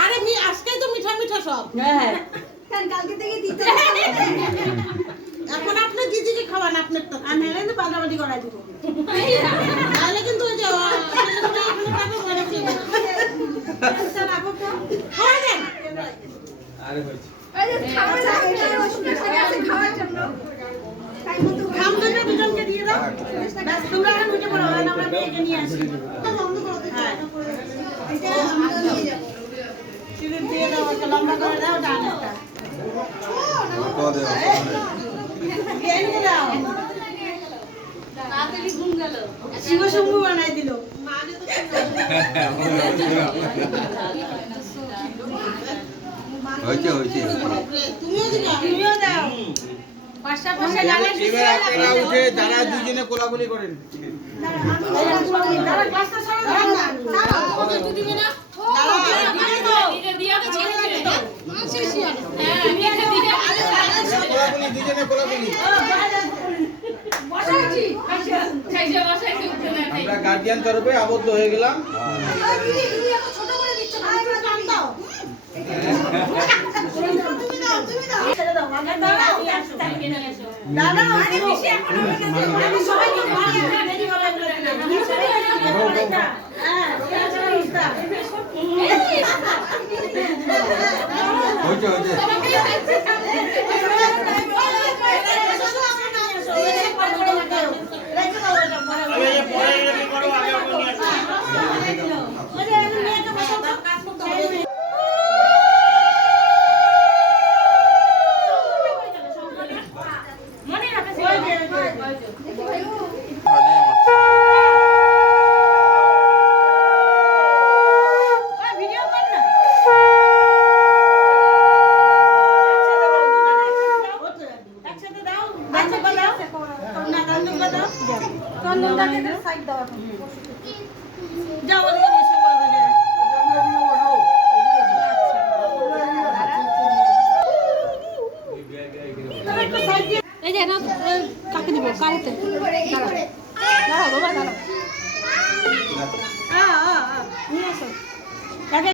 আরে আজকে তো মিঠা মিঠা সব কালকে থেকে দিতে এখন আপনি দিদিকে খাওয়ান আপনার তো আমি এলে পাটাপাটি করাই দিব তাহলে কিন্তু ওই যে আরে হয়েছে দুজনকে দিয়ে দাও তোমরা এখন উঠে পড়ো আমরা মেয়েকে নিয়ে আসি দিয়ে দাও একটা লম্বা করে দাও ডান একটা শিব শম্ভু বানাই দিল হয়েছে হয়েছে তুমিও দাও উঠে যারা দুজনে কোলাকুলি করেন আমরা গার্ডিয়ান তরফে আবদ্ধ হয়ে গেলাম এই যে কাকে দিব কারতে দাঁড়াও বাবা দাঁড়াও নিয়ে আসো